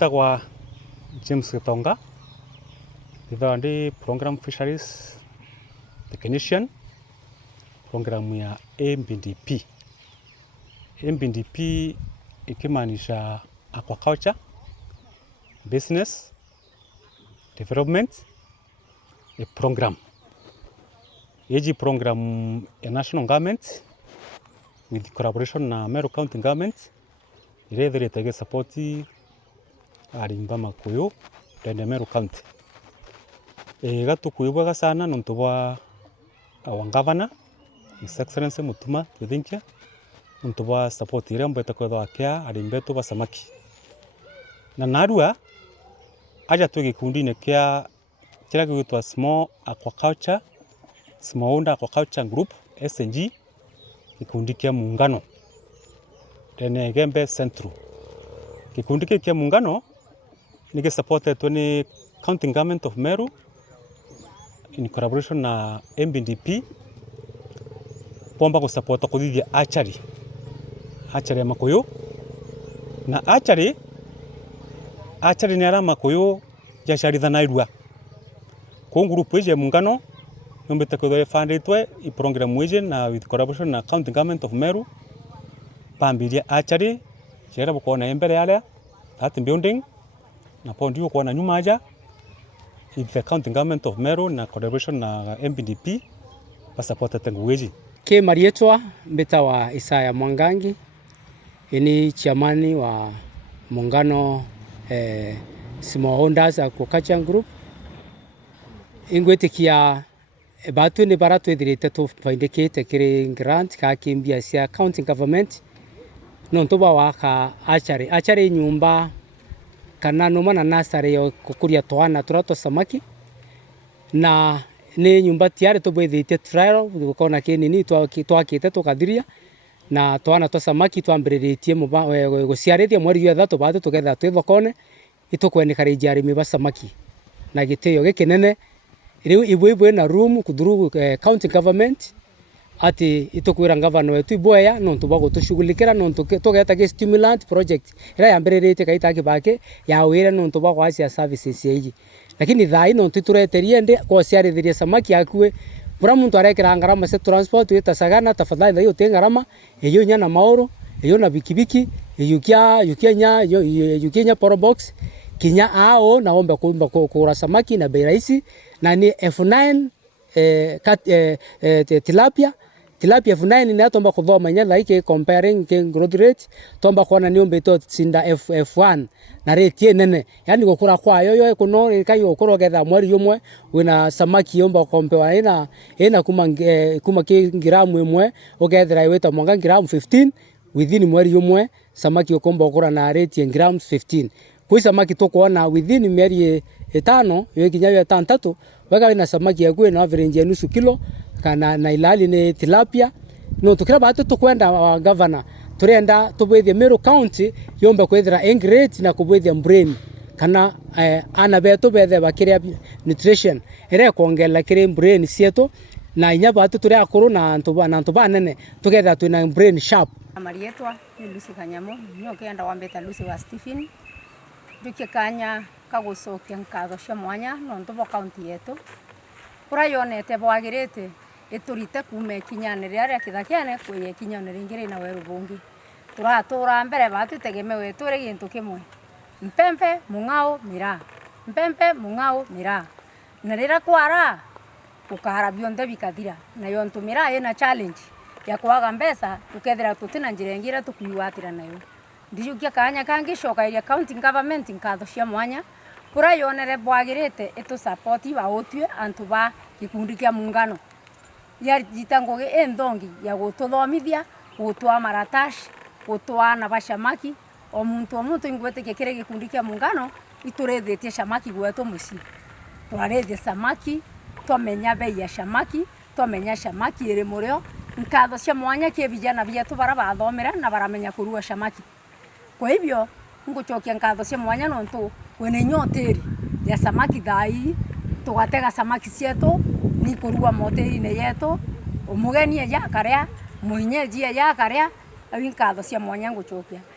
Tagwa James Gitonga, thitha ndi program fisheries technician, program ya MBDP. MBDP ikimaanisha aquaculture, business, development, a program. Hii program ya national government with collaboration na Meru County government iretherete support arimba makuyu tende Meru County. Gatukuibwaga sana nontu bwa our governor His Excellency Mutuma Twithinkia nontu bwa support iria mbete kwethwa kia arimbetu ba samaki. Na narua aja tu gikundi-ini kia kira gitwa Small Aquaculture Group SNG gikundi kia muungano tene Gembe Central. Gikundi kia muungano ni supported ni County Government of Meru in collaboration na MBDP pomba kusupport kuthithia archery ya makuyu na archery ni ara makuyu jacarithanaa irua ku group ije muungano nombete kwithwa funditwe i program ije na with collaboration na County Government of Meru pambiria archery chere bukona embere yale that building na pondi uko na nyuma aja with the County Government of Meru na collaboration na MBDP support tenguweji ke marietwa mbeta wa Isaya Mwangangi ni chairman wa muungano Smallholders Aquaculture Group ingwetikia batu ni baratu ithirite tu faindikite kiri grant ka kimbia cia county government no ntuba waka archery nyumba kana numa na nursery yo kukuria twana turato samaki na ni nyumba tiare tubwithite trial gukona kinini twakite tukathiria na twana to samaki twambiritie guciarithia mweri wa 3 bado tugetha twi thokone itukwenekara arimi ba samaki na gitio gikinene riu ibwe na room kudhuru county government ati itukwira governor wetu iboya no ntuba gutushughulikira no tugeta ge stimulant project ira yambirite kaita kibake ya wira no ntuba kwa cia services yeji lakini thai no tutureterie ndi kwa ciarithiria samaki akue bura muntu arekira ngarama se transport wita sagana tafadhali thayo te ngarama eyo nya na maoro eyo na bikibiki yukinya poro box kinya ao naomba kuomba kura samaki na bei rahisi na ni F9 tilapia F9 ni atomba kuthoma nya like comparing growth rate tomba kuona ni ombe to sinda F1 na rate nene yani gukura kwa yo kuno kai gukura getha mweri umwe wina samaki yomba kompewa ina kuma gramu imwe ugethera wita mwanga gramu 15 within mweri umwe samaki ukomba gukura na rate grams 15 kwa samaki tukuona within mieri 5 yo kinya ya 3 wega ina samaki yakwe na average ya nusu kilo kana na ilali ni tilapia no tukira batu tukwenda wa governor turenda tubwithie Meru County yomba kwethira engrate na kubwithia brain kana ana beto bethe bakiria nutrition ere kuongela kire brain sieto na inya batu turi akuru na ntuba nene tugetha twina brain sharp. Marietwa ni Lucy Kanyamo nyo kenda wambeta Lucy wa Stephen duke kanya kagucokia nkatho cia mwanya no ntuba county yetu kura yonete bwagirite iturite kuma ikinyanire aria kithakiane kwenye kinyanire ingire na weru bungi turatura mbere batu tegemewe turi gintu kimwe mpempe mungao mira na rira kwara ukahara bionde bikathira na yo ntumira ina challenge ya kwaga mbesa ukethira tutina njira ingira tukuiwatira nayo ndijukia kanya kangi shoka iria county government nkatho cia mwanya kura yonere bwagirite itu support ba otue antuba gikundi kia muungano ya jitangoge endongi ya gututhomithia gutwa maratashi gutwa na bashamaki o muntu ingwete kire gikundi kia muungano iturethitie shamaki gwetu muci twarethia samaki twamenya bei ya shamaki twamenya shamaki iri murio nkatho cia mwanya kie vijana bietu bara bathomera na baramenya kurua shamaki kwa hivyo ngucokia nkatho cia mwanya nontu wene nyoteri ya samaki thai tugatega samaki cietu ni kurua moteri-ini yetu umugeni ya karia muinyeji ya karia awinkatho cia mwanya ngucokia.